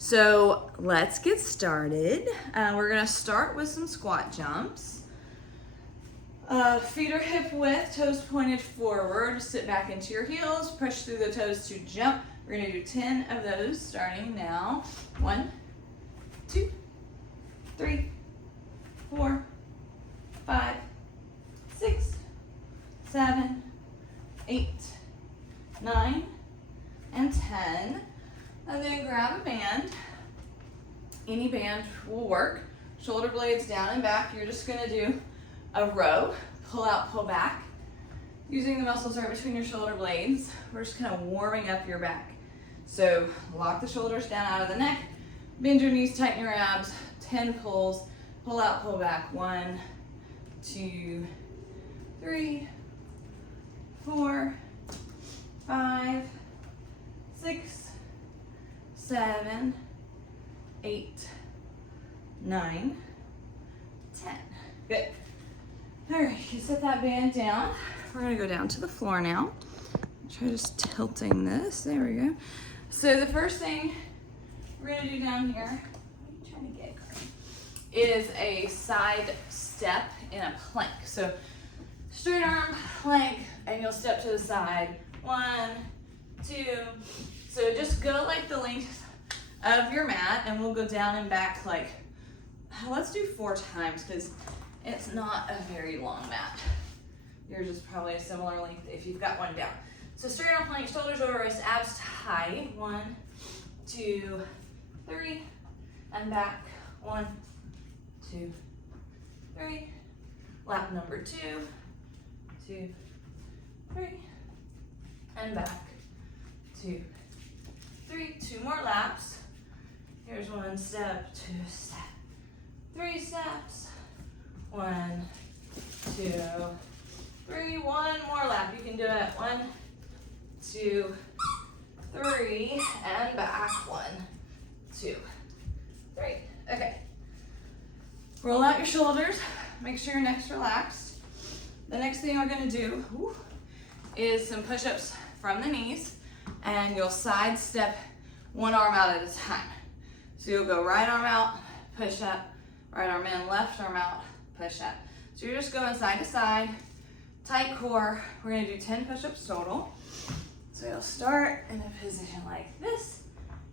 So let's get started. We're gonna start with some squat jumps. Feet are hip width, toes pointed forward. Sit back into your heels, push through the toes to jump. We're gonna do 10 of those starting now. 1, 2, 3, 4, 5, 6, 7, 8, 9, and 10. And then grab a band. Any band will work. Shoulder blades down and back. You're just gonna do a row. Pull out, pull back. Using the muscles right between your shoulder blades, we're just kind of warming up your back. So lock the shoulders down out of the neck. Bend your knees, tighten your abs. 10 pulls. Pull out, pull back. 1, 2, 3, 4, 5, 6, 7, 8, 9, 10. Good. All right, you set that band down. We're gonna go down to the floor now. Try just tilting this. There we go. So the first thing we're gonna do down here, what are you trying to get, Carly? Is a side step in a plank. So straight arm plank, and you'll step to the side. 1, 2. So just go like the length of your mat, and we'll go down and back like, let's do 4 times because it's not a very long mat. Yours is probably a similar length if you've got one down. So straight arm plank, shoulders over wrist, abs tight. 1, 2, 3, and back. 1, 2, 3. Lap number 2, 2, 3, and back. 2, 3. 2 more laps. Here's 1 step, 2 step, 3 steps. 1, 2, 3. 1 more lap. You can do it. 1, 2, 3, and back. 1, 2, 3. Okay. Roll out your shoulders. Make sure your neck's relaxed. The next thing we're gonna do is some push-ups from the knees, and you'll side step one arm out at a time. So you'll go right arm out, push up, right arm in, left arm out, push up. So you're just going side to side, tight core. We're gonna do 10 push-ups total. So you'll start in a position like this,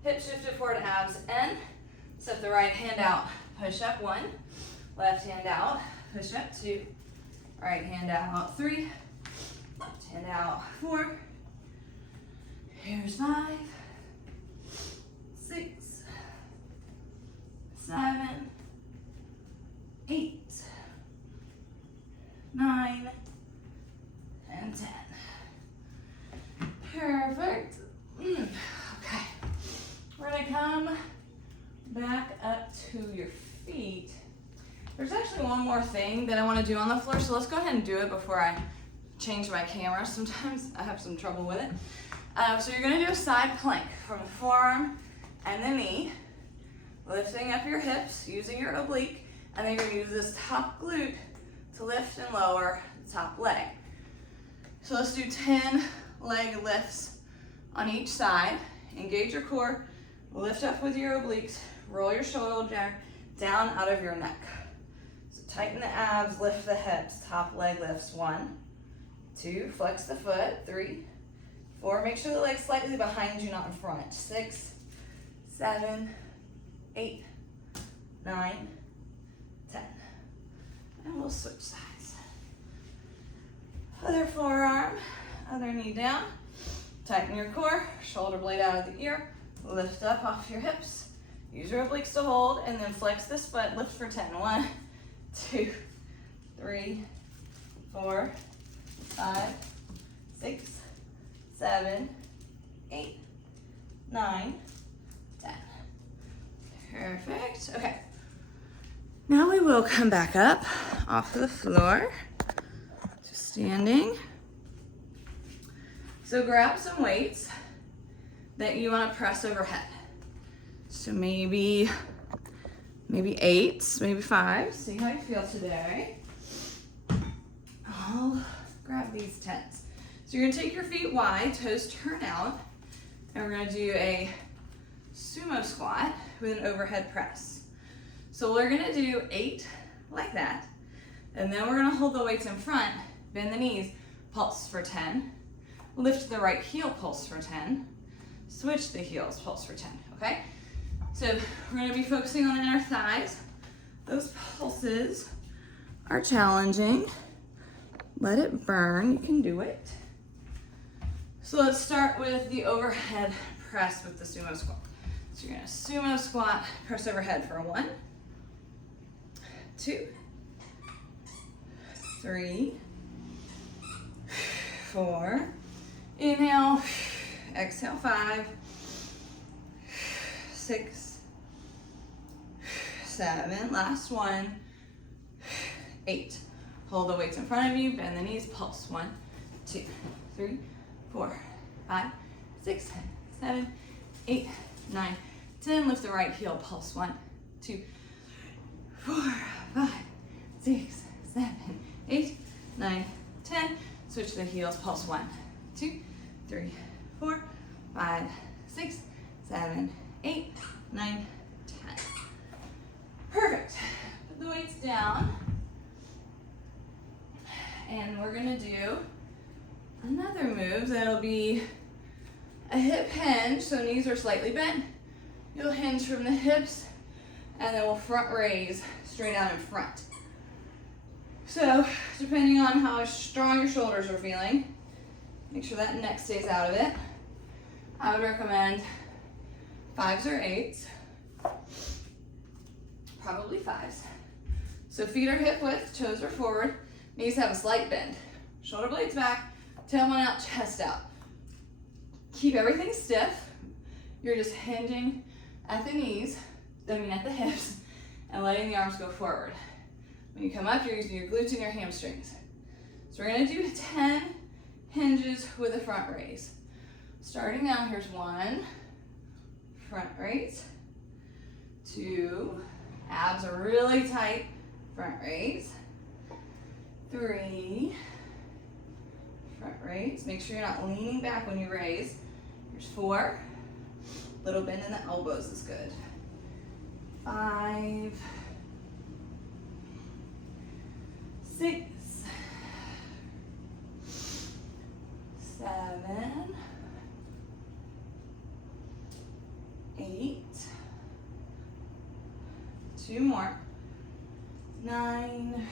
hip shifted forward, abs in, step the right hand out, push up 1, left hand out, push up 2, right hand out 3, left hand out 4, here's 5, 6, 7, 8, 9, and 10. Perfect. Okay. We're gonna come back up to your feet. There's actually one more thing that I want to do on the floor, so let's go ahead and do it before I change my camera. Sometimes I have some trouble with it. So you're gonna do a side plank from the forearm and the knee, lifting up your hips, using your oblique, and then you're gonna use this top glute to lift and lower the top leg. So let's do 10 leg lifts on each side. Engage your core, lift up with your obliques, roll your shoulder down out of your neck. So tighten the abs, lift the hips, top leg lifts. 1, 2, flex the foot. 3, 4, make sure the leg's slightly behind you, not in front. 6, 7, 8, 9, 10. And we'll switch sides. Other forearm, other knee down. Tighten your core, shoulder blade out of the ear, lift up off your hips. Use your obliques to hold, and then flex this foot, lift for 10. 1, 2, 3, 4, 5, 6, 7, 8, 9, 10. Perfect. Okay. Now we will come back up off of the floor to standing. So grab some weights that you want to press overhead. So maybe 8s, maybe 5s. See how you feel today. I'll grab these 10s. So you're gonna take your feet wide, toes turn out, and we're gonna do a sumo squat with an overhead press. So we're gonna do 8 like that, and then we're gonna hold the weights in front, bend the knees, pulse for 10, lift the right heel, pulse for 10, switch the heels, pulse for 10, okay? So we're gonna be focusing on the inner thighs. Those pulses are challenging. Let it burn, you can do it. So let's start with the overhead press with the sumo squat. So you're gonna sumo squat, press overhead for 1, 2, 3, 4. Inhale, exhale, 5, 6, 7, last one, 8. Hold the weights in front of you, bend the knees, pulse. 1, 2, 3, 4, 5, 6, 7, 8, 9, 10. Lift the right heel, pulse. 1, 2, 4, 5, 6, 7, 8, 9, 10. Switch the heels, pulse. 1, 2, 3, 4, 5, 6, 7, 8, 9, 10. Perfect. Put the weights down. And we're gonna do another move that'll be a hip hinge, so knees are slightly bent. You'll hinge from the hips, and then we'll front raise straight out in front. So, depending on how strong your shoulders are feeling, make sure that neck stays out of it. I would recommend 5s or 8s, probably 5s. So feet are hip width, toes are forward, knees have a slight bend. Shoulder blades back, tailbone out, chest out. Keep everything stiff. You're just hinging at the knees, at the hips, and letting the arms go forward. When you come up, you're using your glutes and your hamstrings. So we're gonna do 10 hinges with a front raise. Starting now, here's 1, front raise, 2, abs are really tight, front raise, 3, front raise. Make sure you're not leaning back when you raise. Here's 4, little bend in the elbows is good. 5, 6, 7, 8, 2 more, 9,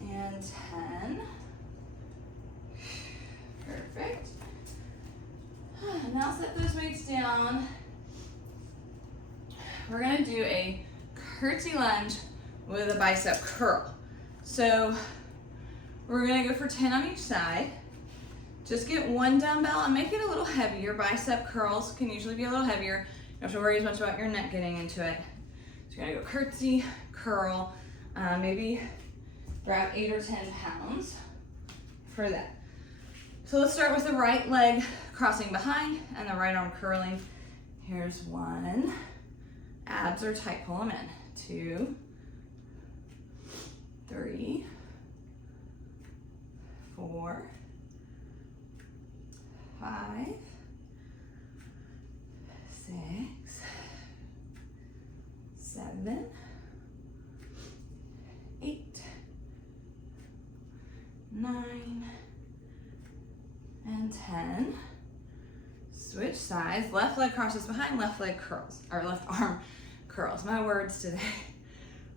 and 10. Perfect. Now set those weights down. We're gonna do a curtsy lunge with a bicep curl. So we're gonna go for 10 on each side. Just get 1 dumbbell and make it a little heavier. Bicep curls can usually be a little heavier. You don't have to worry as much about your neck getting into it. So you're gonna go curtsy, curl, maybe grab 8 or 10 pounds for that. So let's start with the right leg crossing behind and the right arm curling. Here's 1. Abs are tight, pull them in. 2, 3, 4, 5, 6, 7, 8, 9, and 10. Switch sides. Left leg crosses behind, left leg curls, or left arm curls. My words today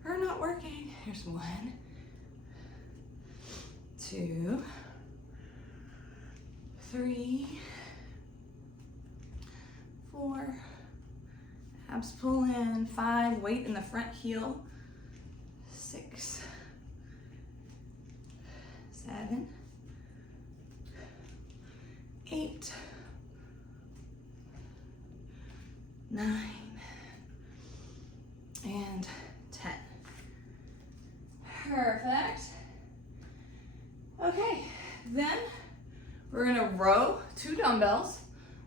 are not working. Here's 1, 2, 3, 4, abs pull in, 5, weight in the front heel, 6, 7, 8, 9, and 10. Perfect. Okay, then we're gonna row 2 dumbbells,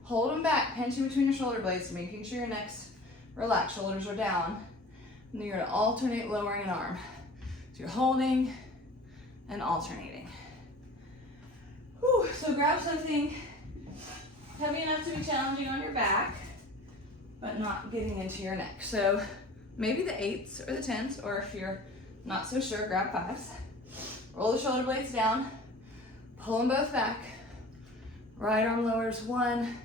hold them back, pinching between your shoulder blades, making sure your neck's relaxed, shoulders are down. And then you're gonna alternate lowering an arm. So you're holding and alternating. Whew, so grab something heavy enough to be challenging on your back, but not getting into your neck. So maybe the 8s or the 10s, or if you're not so sure, grab 5s. Roll the shoulder blades down, pull them both back. Right arm lowers 1,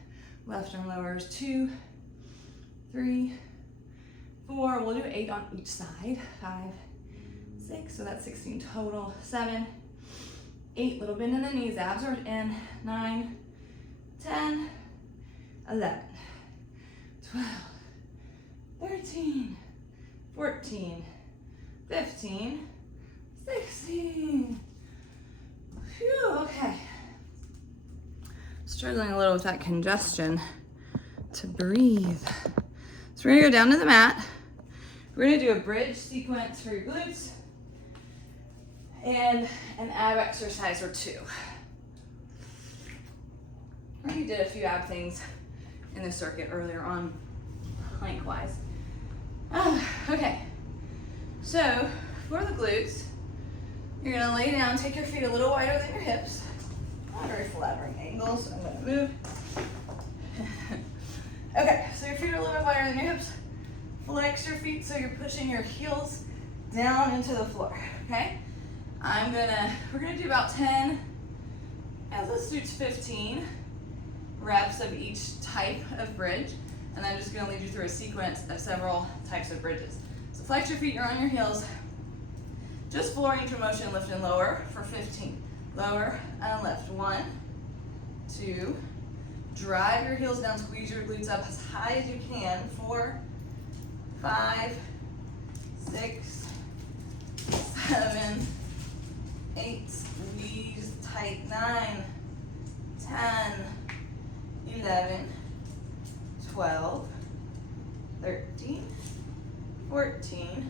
left arm lowers 2, 3, 4. We'll do 8 on each side. 5, 6, so that's 16 total. 7, 8, little bend in the knees, abs are in. 9, 10, 11, 12, 13, 14, 15, 16. Phew, okay. Struggling a little with that congestion to breathe. So we're gonna go down to the mat. We're gonna do a bridge sequence for your glutes and an ab exercise or 2. I already did a few ab things in the circuit earlier on, plank-wise. Okay, so for the glutes, you're gonna lay down, take your feet a little wider than your hips. Not very flattering angle, so I'm gonna move. Okay, so your feet are a little bit wider than your hips. Flex your feet so you're pushing your heels down into the floor, okay? We're gonna do about 10, as this suits 15 reps of each type of bridge, and I'm just gonna lead you through a sequence of several types of bridges. So flex your feet, you're on your heels. Just floor range of motion, lift and lower for 15. Lower and lift. 1, 2, drive your heels down, squeeze your glutes up as high as you can. 4, 5, 6, 7, 8, squeeze tight. 9, 10, 11, 12, 13, 14.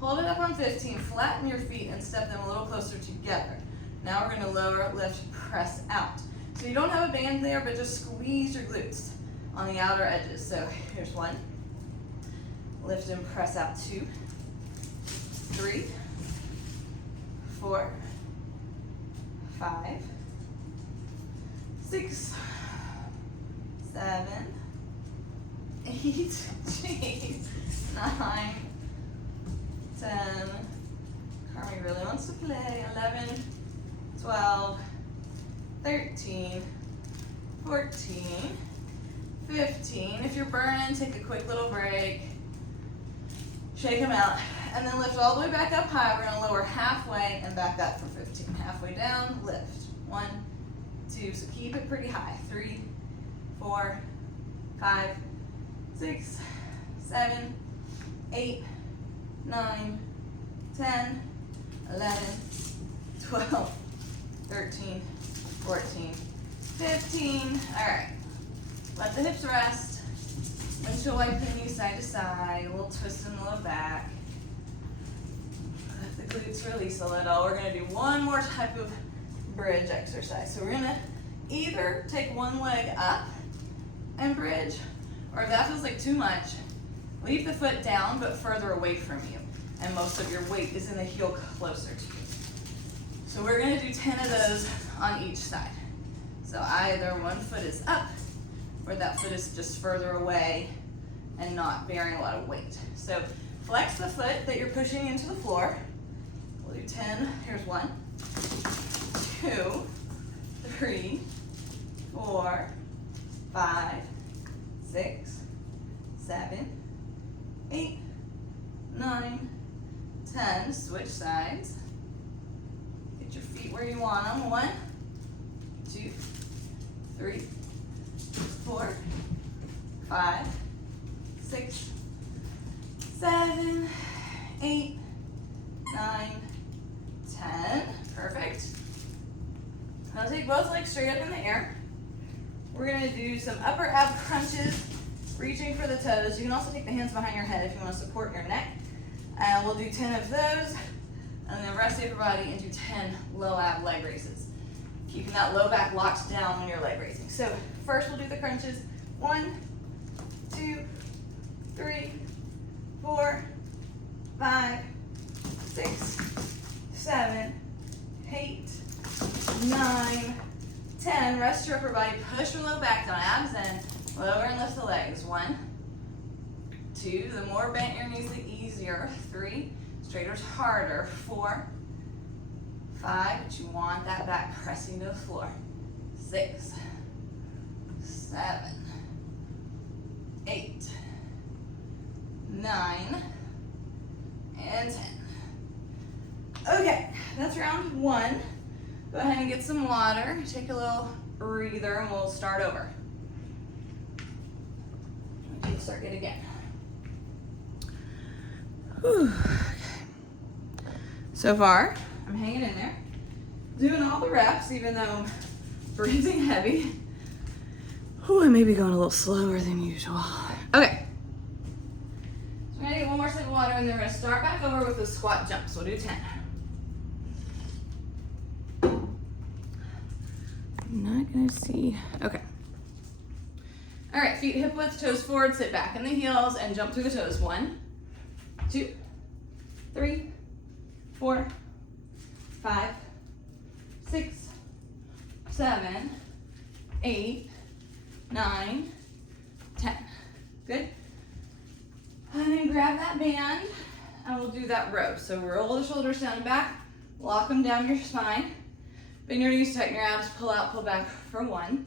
Hold it up on 15, flatten your feet and step them a little closer together. Now we're gonna lower, lift, press out. So you don't have a band there, but just squeeze your glutes on the outer edges. So here's 1, lift and press out. 2, 3, 4, 5, 6, 7, 8, jeez, 9, 10, Carmi really wants to play. 11, 12, 13, 14, 15. If you're burning, take a quick little break. Shake them out. And then lift all the way back up high. We're gonna lower halfway and back up for 15. Halfway down, lift. 1, 2, so keep it pretty high. 3, 4, 5, 6, 7, 8, 9, 10, 11, 12, 13, 14, 15. All right, let the hips rest. Windshield wipe the knees side to side, a little twist in the low back. Let the glutes release a little. We're gonna do one more type of bridge exercise. So we're gonna either take one leg up and bridge, or if that feels like too much, leave the foot down but further away from you. And most of your weight is in the heel closer to you. So we're gonna do 10 of those on each side. So either one foot is up, or that foot is just further away and not bearing a lot of weight. So flex the foot that you're pushing into the floor. We'll do 10, here's 1, 2, 3, 4, 5, 6, 7, 8, 9, 10, switch sides. Get your feet where you want them. 1, 2, 3, 4, 5, 6, 7, 8, 9, 10. Perfect. Now take both legs straight up in the air. We're gonna do some upper ab crunches, reaching for the toes. You can also take the hands behind your head if you want to support your neck. And we'll do 10 of those, and then rest your body and do 10 low ab leg raises. Keeping that low back locked down when you're leg raising. So first we'll do the crunches. 1, 2, 3, 4, 5, 6, 7, 8, 9, 10. rest your upper body. Push your low back down, abs in. Lower and lift the legs. 1, 2. The more bent your knees, the easier. 3. Straighter's harder. 4, 5. But you want that back pressing to the floor. 6, 7, 8, 9, and 10. Okay, that's round 1. Go ahead and get some water. Take a little breather and we'll start over. Okay, start it again. Whew. Okay. So far, I'm hanging in there, doing all the reps, even though I'm breathing heavy. Whew, I may be going a little slower than usual. Okay. So we're gonna get one more sip of water and then we're gonna start back over with the squat jumps. We'll do 10. I'm not gonna see. Okay. All right, feet hip width, toes forward, sit back in the heels and jump through the toes. 1, 2, 3, 4, 5, 6, 7, 8, 9, 10. Good. And then grab that band and we'll do that row. So roll the shoulders down and back, lock them down your spine. Bend your knees, tighten your abs, pull out, pull back for 1,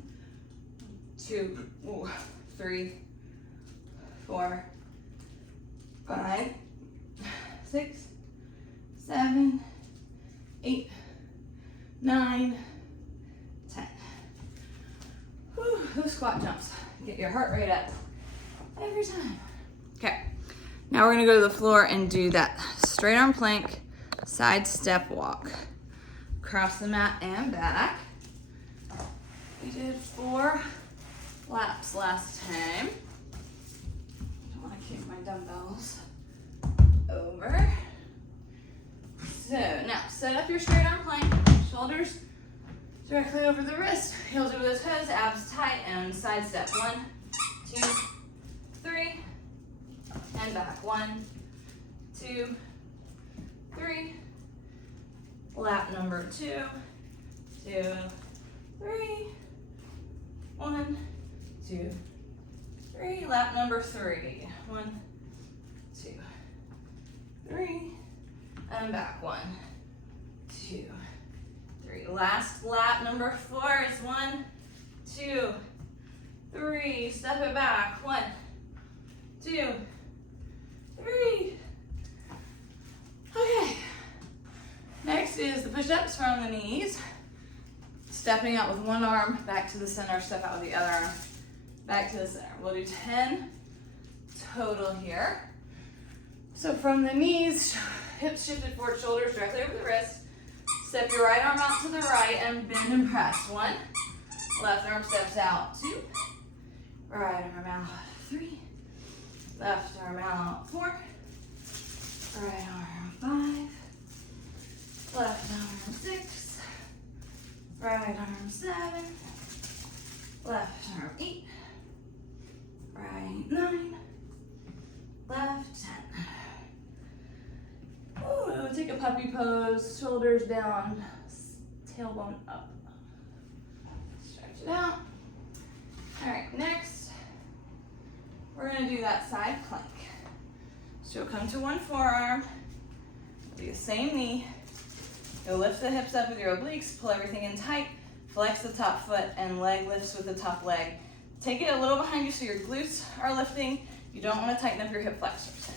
2, 3, 4, 5, 6, 7, 8, 9, 10. Whew, those squat jumps. Get your heart rate up every time. Okay, now we're gonna go to the floor and do that straight arm plank, side step walk. Across the mat and back. We did 4 laps last time. I want to kick my dumbbells over. So now set up your straight arm plank, shoulders directly over the wrist, heels over the toes, abs tight, and side step. 1, 2, 3, and back. 1, 2, 3. Lap number 2, 2, 3, 1, 2, 3. Lap number 3, 1, 2, 3, and back. 1, 2, 3. Last lap number 4 is 1, 2, 3. Step it back. 1, 2, 3. Okay. Next is the push-ups from the knees. Stepping out with one arm, back to the center, step out with the other arm, back to the center. We'll do 10 total here. So from the knees, hips shifted forward, shoulders directly over the wrist. Step your right arm out to the right and bend and press. 1, left arm steps out. 2, right arm out. 3, left arm out. 4, right arm 5. Left arm 6, right arm 7, left arm 8, right 9, left 10. Ooh, take a puppy pose, shoulders down, tailbone up. Stretch it out. All right, next, we're gonna do that side plank. So you'll come to one forearm, do the same knee. You'll lift the hips up with your obliques, pull everything in tight, flex the top foot, and leg lifts with the top leg. Take it a little behind you so your glutes are lifting. You don't want to tighten up your hip flexors.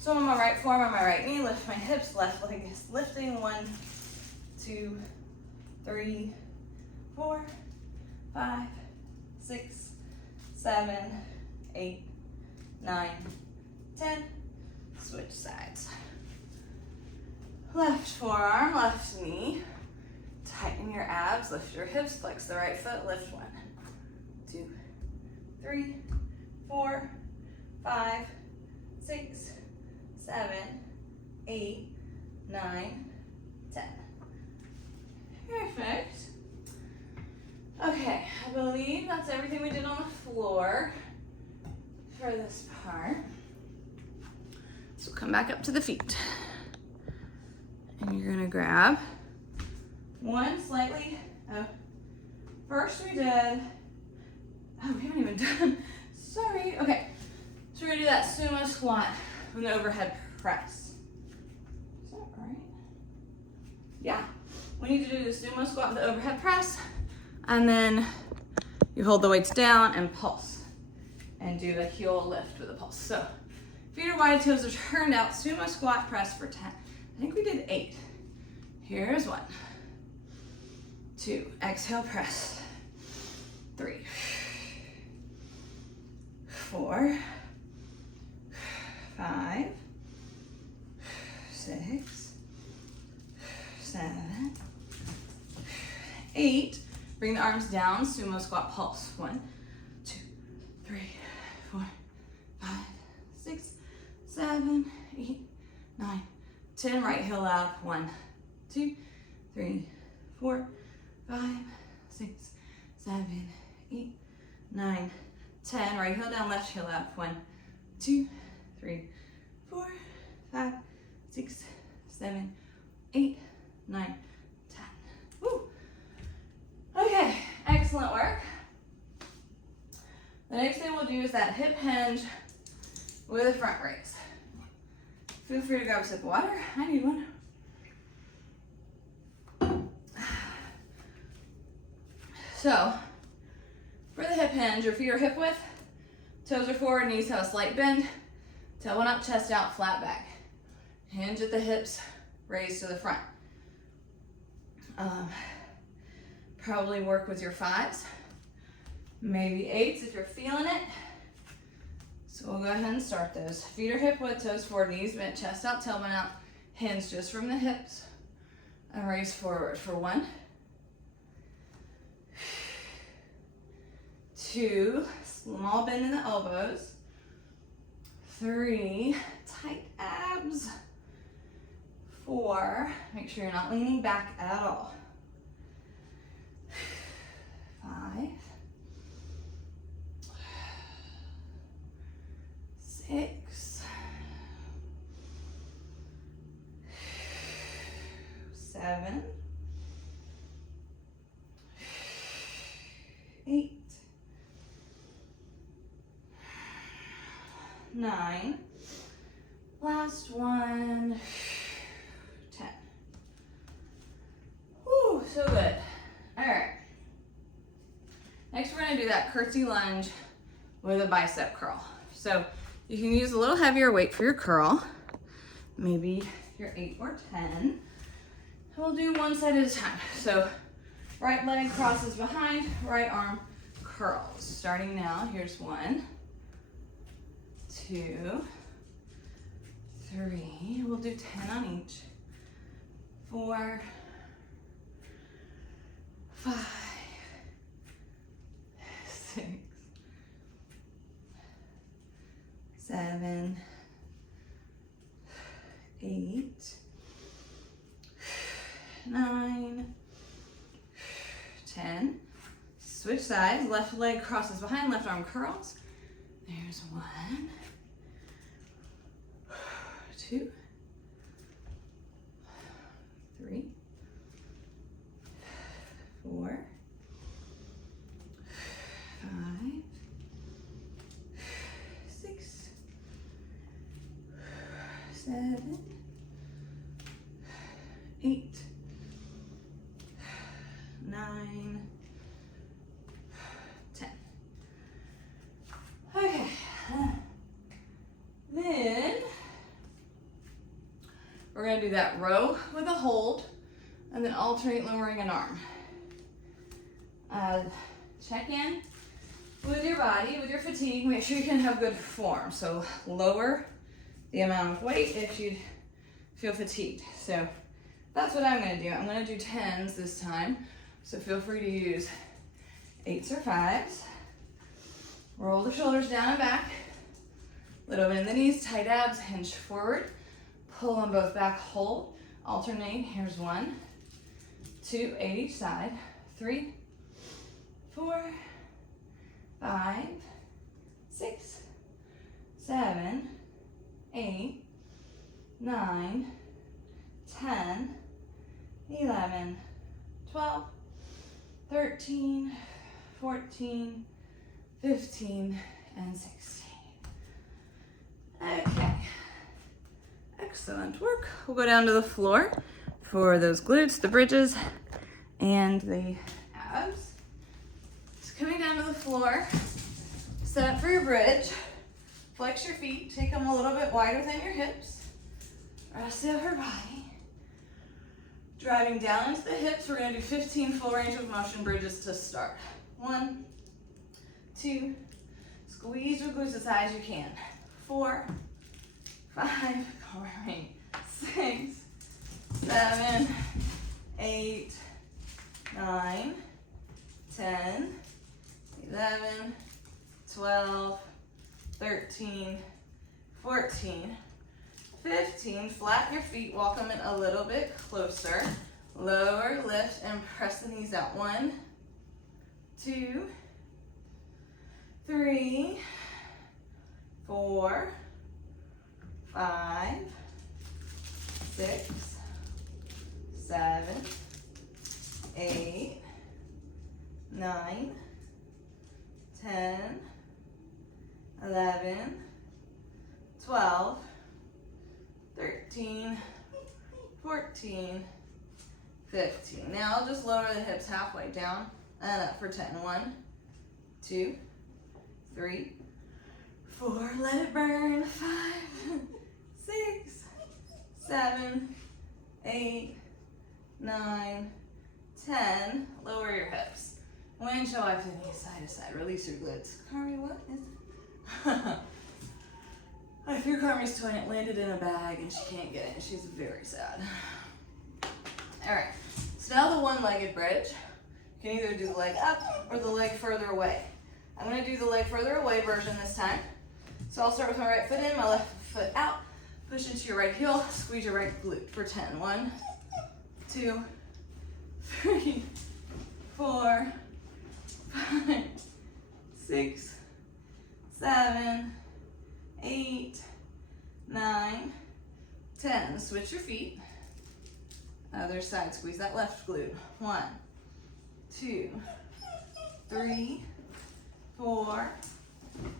So on my right forearm, on my right knee, lift my hips, left leg is lifting. 1, 2, 3, 4, 5, 6, 7, 8, 9, 10. Switch sides. Left forearm, left knee. Tighten your abs, lift your hips, flex the right foot, lift. 1, 2, 3, 4, 5, 6, 7, 8, 9, 10. Perfect. Okay, I believe that's everything we did on the floor for this part. So come back up to the feet. And you're gonna grab one slightly First we did, oh, we haven't even done, sorry. Okay, so we're gonna do that sumo squat with an overhead press. Is that right? Yeah. We need to do the sumo squat with the overhead press, and then you hold the weights down and pulse, and do a heel lift with a pulse. So feet are wide, toes are turned out, sumo squat press for 10. I think we did 8. Here's 1, 2, exhale, press. 3, 4, 5, 6, 7, 8. Bring the arms down, sumo squat pulse. 1, 2, 3, 4, 5, 6, 7, 8, 9, 10. Right heel up. 1, 2, 3, 4, 5, 6, 7, 8, 9, 10. Right heel down, left heel up. 1, 2, 3, 4, 5, 6, 7, 8, 9, 10. Woo. Okay, excellent work. The next thing we'll do is that hip hinge with a front raise. Feel free to grab a sip of water. I need one. So, for the hip hinge, your feet are hip width, toes are forward, knees have a slight bend, tailbone up, chest out, flat back. Hinge at the hips, raise to the front. Probably work with your 5s, maybe 8s if you're feeling it. So we'll go ahead and start those. Feet are hip width, toes forward, knees bent, chest out, tailbone out. Hinge just from the hips and raise forward for 1, 2, small bend in the elbows. 3, tight abs. 4, make sure you're not leaning back at all. 5, 6, 7, 8, 9, last one, 10. Whew, so good. All right. Next, we're gonna do that curtsy lunge with a bicep curl. So you can use a little heavier weight for your curl, maybe your 8 or 10. We'll do one side at a time. So right leg crosses behind, right arm curls. Starting now, here's 1, 2, 3, we'll do 10 on each. 4, 5, 6, 7, 8, 9, 10. Switch sides, left leg crosses behind, left arm curls. There's 1, 2, 3, 4, 5, 6, 7, 8, 9, 10. Okay. Then we're going to do that row with a hold and then alternate lowering an arm. Check in with your body, with your fatigue. Make sure you can have good form. So lower the amount of weight if you feel fatigued. So that's what I'm going to do. I'm going to do 10s this time. So feel free to use 8s or 5s. Roll the shoulders down and back. Little bend in the knees, tight abs, hinge forward. Pull them both back, hold. Alternate. Here's 1, 2, 8 each side. 3, 4, 5, 6, 7, 8, 9, 10, 11, 12, 13, 14, 15, and 16. Okay, excellent work. We'll go down to the floor for those glutes, the bridges, and the abs. So coming down to the floor, set up for your bridge. Flex your feet, take them a little bit wider than your hips. Rest the upper body. Driving down into the hips, we're gonna do 15 full range of motion bridges to start. 1, 2, squeeze your glutes as high as you can. 4, 5, great. 6, 7, 8, 9, 10, 11, 12, 13, 14, 15. Flatten your feet, walk them in a little bit closer. Lower, lift, and press the knees out. 1, 2, 3, 4, 5, 6, 7, 8, 9, 10, 11, 12, 13, 14, 15. Now just lower the hips halfway down and up for 10. 1, 2, 3, 4, let it burn. 5, 6, 7, 8, 9, 10. Lower your hips. Windshield wipe the knees side to side. Release your glutes. Carmi, what is it? I threw Carmi's toy and it landed in a bag and she can't get it. She's very sad. All right, so now the one-legged bridge. You can either do the leg up or the leg further away. I'm gonna do the leg further away version this time. So I'll start with my right foot in, my left foot out. Push into your right heel, squeeze your right glute for 10. 1, 2, 3, 4, 5, 6, 7, 8, 9, 10. Switch your feet. Other side, squeeze that left glute. 1, 2, 3, 4,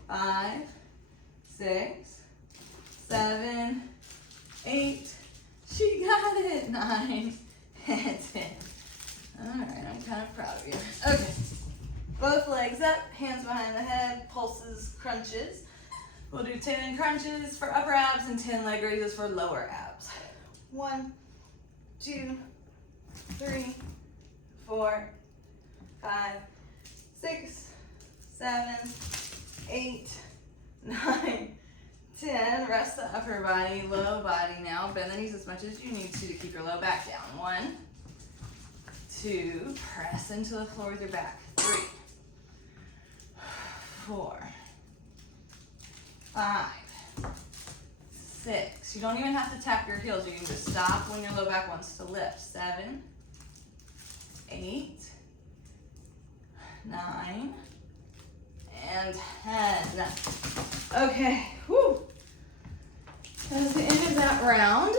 5, 6, 7, 8. She got it. 9 and 10. All right, I'm kind of proud of you. Okay, both legs up, hands behind the head, pulses, crunches. We'll do 10 crunches for upper abs and 10 leg raises for lower abs. 1, 2, 3, 4, 5, 6, 7, 8, 9, 10. Rest the upper body, low body now. Bend the knees as much as you need to keep your low back down. 1, 2, press into the floor with your back. 3, 4, 5, 6. You don't even have to tap your heels. You can just stop when your low back wants to lift. 7, 8, 9, and 10. Okay, whew. That's the end of that round.